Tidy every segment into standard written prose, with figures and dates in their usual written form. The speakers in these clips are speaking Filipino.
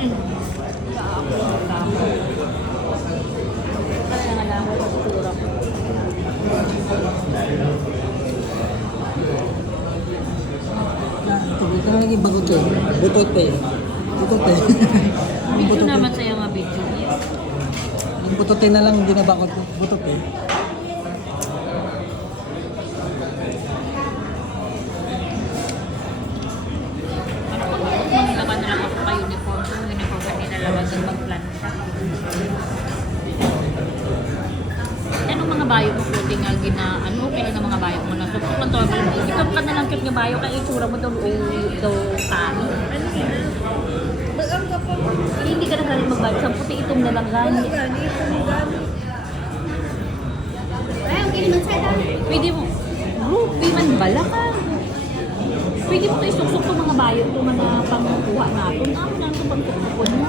Kaya nga lang ako sa tura ko. Ito na lagi bagot eh. Butot pa eh. Butot eh. Yung Video butot eh. naman sa'yo nga video. Yung butotin na lang, hindi na bakot. Butot eh. Maglaban na lang ako pa uniform. Yung uniform na nilalabas yung mag-plan siya. Anong mga bayo mo puti nga ano, okay lang ng mga bayo mo na. So, kung ito, ikaw ka na lang cute nga bayo, kaya itsura mo daw, daw tani. Hindi ka na galing magbayo. Sa puti itong na lang gani. Pwede mo, groupie man bala ka. Pwede mo kayo suksok itong mga bayo, itong mga pangkuha natin. Ano na itong pangkukupon mo?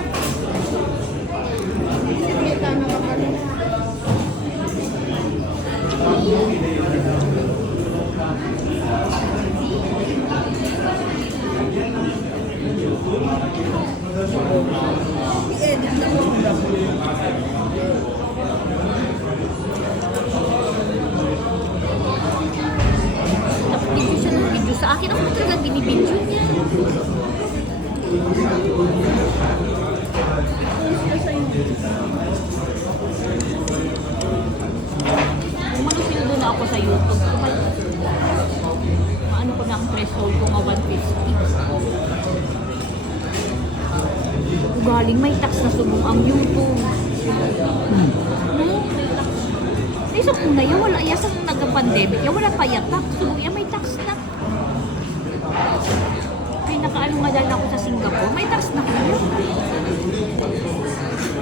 Video siya ng video sa akin. Ako talaga binibidyo niya. Umano doon ako sa YouTube. Ano ko na ang threshold ko nga 150. Galing may tax na subong ang YouTube. No? May tax. Ay, so kung na yun, wala. Yasa kung nagka-pandemic, yan wala pa yatak. Subong yan, may tax na. Kaya nakaano nga dahil ako sa Singapore, may tax na kayo.